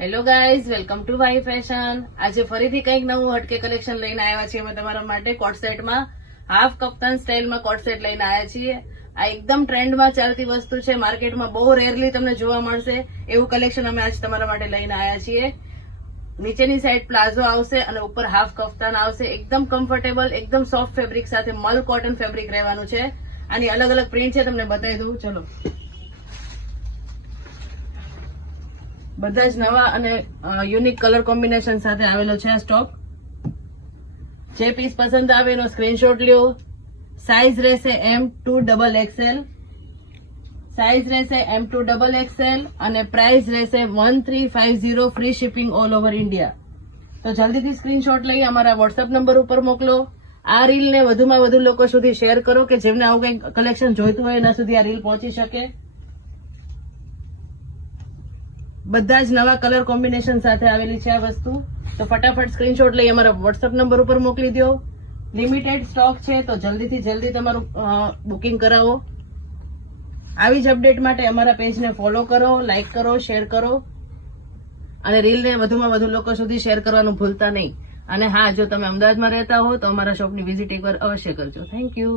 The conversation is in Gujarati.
હેલો ગાઈઝ, વેલકમ ટુ વાઈ ફેશન. આજે ફરીથી કંઈક નવું હટકે કલેક્શન લઈને આવ્યા છીએ અમે તમારા માટે. કોટ સેટમાં હાફ કપ્તાન સ્ટાઇલમાં કોટ સેટ લઈને આવ્યા છીએ. આ એકદમ ટ્રેન્ડમાં ચાલતી વસ્તુ છે, માર્કેટમાં બહુ રેરલી તમને જોવા મળશે એવું કલેક્શન અમે આજે તમારા માટે લઈને આવ્યા છીએ. નીચેની સાઈડ પ્લાઝો આવશે અને ઉપર હાફ કફતાન આવશે. એકદમ કમ્ફર્ટેબલ, એકદમ સોફ્ટ ફેબ્રિક સાથે મલ કોટન ફેબ્રિક રહેવાનું છે. આની અલગ અલગ પ્રિન્ટ છે, તમને બતાવી દઉં. ચલો, બધા જ નવા અને યુનિક કલર કોમ્બિનેશન સાથે આવેલો છે આ સ્ટોક. જે પીસ પસંદ આવે એનો સ્ક્રીનશોટ લ્યો. સાઇઝ રહેશે M2XXL, સાઇઝ રહેશે M2XXL અને પ્રાઇસ રહેશે 1350, free shipping all over India. તો જલ્દીથી સ્ક્રીનશોટ લઈ અમારા વોટ્સઅપ નંબર ઉપર મોકલો. આ રીલને વધુમાં વધુ લોકો સુધી શેર કરો કે જેમને આવું કંઈક કલેક્શન જોઈતું હોય એના સુધી આ રીલ પહોંચી શકે. બધા જ નવા કલર કોમ્બિનેશન સાથે આવેલી છે આ વસ્તુ. તો ફટાફટ સ્ક્રીનશોટ લઈ અમારા વોટ્સઅપ નંબર ઉપર મોકલી દો. લિમિટેડ સ્ટોક છે, તો જલ્દીથી જલ્દી તમારું બુકિંગ કરાવો. આવી જ અપડેટ માટે અમારા પેજને ફોલો કરો, લાઇક કરો, શેર કરો અને રીલને વધુમાં વધુ લોકો સુધી શેર કરવાનું ભૂલતા નહીં. અને હા, જો તમે અમદાવાદમાં રહેતા હો તો અમારા શોપની વિઝિટ એકવાર અવશ્ય કરજો. Thank you.